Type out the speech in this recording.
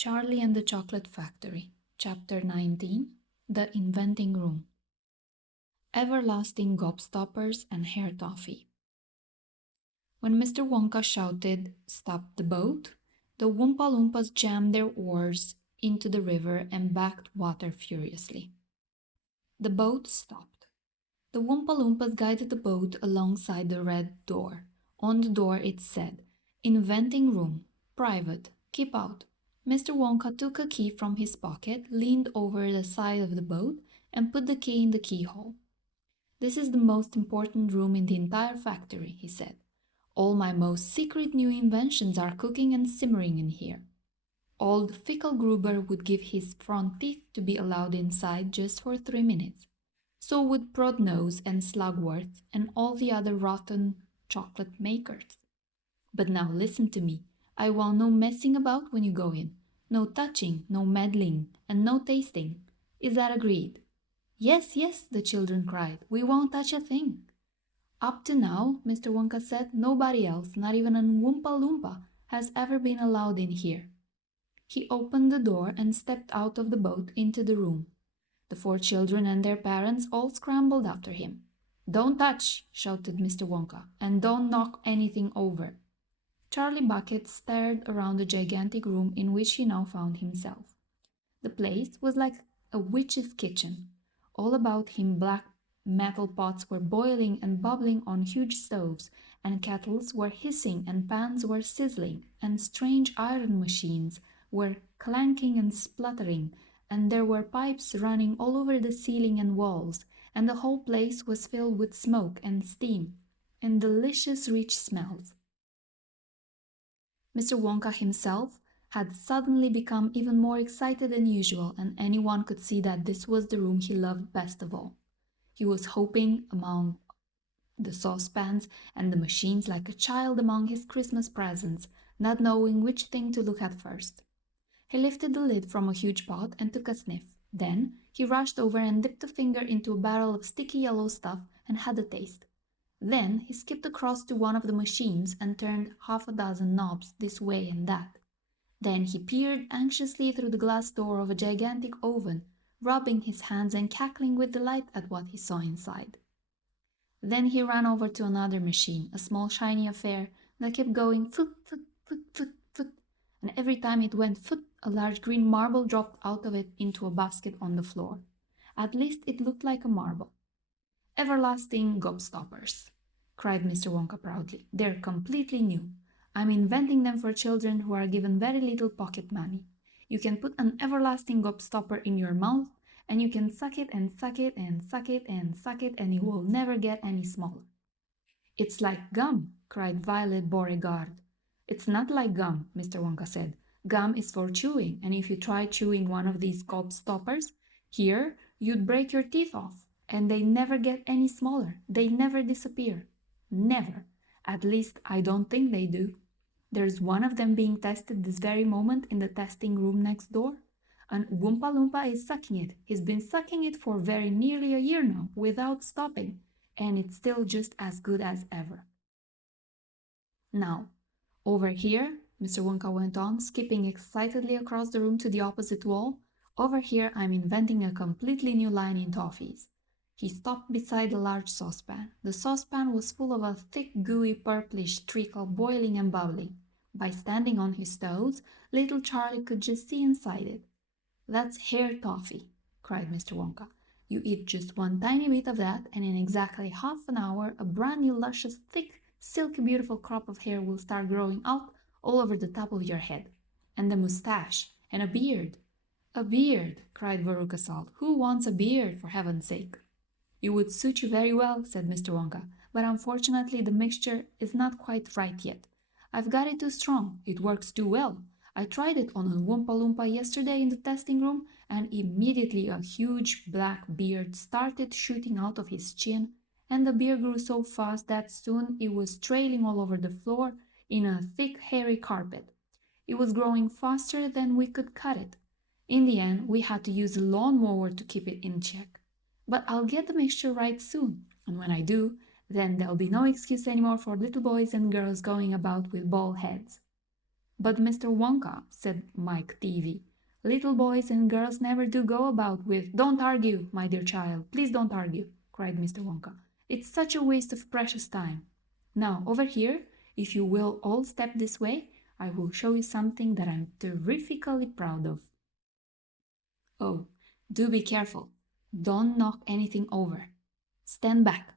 Charlie and the Chocolate Factory, Chapter 19, The Inventing Room. Everlasting Gobstoppers and Hair Toffee. When Mr. Wonka shouted, "Stop the boat," the Oompa Loompas jammed their oars into the river and backed water furiously. The boat stopped. The Oompa Loompas guided the boat alongside the red door. On the door it said, "Inventing Room, Private, Keep Out." Mr. Wonka took a key from his pocket, leaned over the side of the boat, and put the key in the keyhole. "This is the most important room in the entire factory," he said. "All my most secret new inventions are cooking and simmering in here." Old Fickelgruber would give his front teeth to be allowed inside just for 3 minutes. So would Prodnose and Slugworth and all the other rotten chocolate makers. But now listen to me. I want no messing about when you go in. No touching, no meddling, and no tasting. Is that agreed? "Yes, yes," the children cried. "We won't touch a thing." "Up to now," Mr. Wonka said, "nobody else, not even a Oompa Loompa, has ever been allowed in here." He opened the door and stepped out of the boat into the room. The 4 children and their parents all scrambled after him. "Don't touch," shouted Mr. Wonka, "and don't knock anything over." Charlie Bucket stared around the gigantic room in which he now found himself. The place was like a witch's kitchen. All about him black metal pots were boiling and bubbling on huge stoves, and kettles were hissing and pans were sizzling, and strange iron machines were clanking and spluttering, and there were pipes running all over the ceiling and walls, and the whole place was filled with smoke and steam and delicious rich smells. Mr. Wonka himself had suddenly become even more excited than usual, and anyone could see that this was the room he loved best of all. He was hopping among the saucepans and the machines like a child among his Christmas presents, not knowing which thing to look at first. He lifted the lid from a huge pot and took a sniff. Then he rushed over and dipped a finger into a barrel of sticky yellow stuff and had a taste. Then he skipped across to one of the machines and turned 6 knobs this way and that. Then he peered anxiously through the glass door of a gigantic oven, rubbing his hands and cackling with delight at what he saw inside. Then he ran over to another machine, a small shiny affair that kept going foot, foot, foot, foot, foot, and every time it went foot, a large green marble dropped out of it into a basket on the floor. At least it looked like a marble. "Everlasting Gobstoppers," cried Mr. Wonka proudly. "They're completely new. I'm inventing them for children who are given very little pocket money. You can put an everlasting gobstopper in your mouth, and you can suck it and suck it and suck it and suck it, and it will never get any smaller." "It's like gum," cried Violet Beauregard. "It's not like gum," Mr. Wonka said. "Gum is for chewing, and if you try chewing one of these gobstoppers here, you'd break your teeth off. And they never get any smaller. They never disappear. Never. At least, I don't think they do. There's one of them being tested this very moment in the testing room next door. An Oompa Loompa is sucking it. He's been sucking it for very nearly a year now, without stopping, and it's still just as good as ever. Now, over here," Mr. Wonka went on, skipping excitedly across the room to the opposite wall, "over here I'm inventing a completely new line in toffees." He stopped beside a large saucepan. The saucepan was full of a thick, gooey, purplish treacle, boiling and bubbling. By standing on his toes, little Charlie could just see inside it. "That's hair toffee," cried Mr. Wonka. "You eat just one tiny bit of that, and in exactly half an hour a brand new, luscious, thick, silky, beautiful crop of hair will start growing out all over the top of your head. And a mustache, and a beard." "A beard!" cried Veruca Salt. "Who wants a beard, for heaven's sake?" "It would suit you very well," said Mr. Wonka, "but unfortunately the mixture is not quite right yet. I've got it too strong. It works too well. I tried it on a Oompa Loompa yesterday in the testing room, and immediately a huge black beard started shooting out of his chin, and the beard grew so fast that soon it was trailing all over the floor in a thick, hairy carpet. It was growing faster than we could cut it. In the end, we had to use a lawnmower to keep it in check. But I'll get the mixture right soon, and when I do, then there'll be no excuse anymore for little boys and girls going about with bald heads." "But Mr. Wonka," said Mike Teavee, "little boys and girls never do go about with—" "Don't argue, my dear child, please don't argue," cried Mr. Wonka. "It's such a waste of precious time. Now, over here, if you will all step this way, I will show you something that I'm terrifically proud of. Oh, do be careful. Don't knock anything over. Stand back.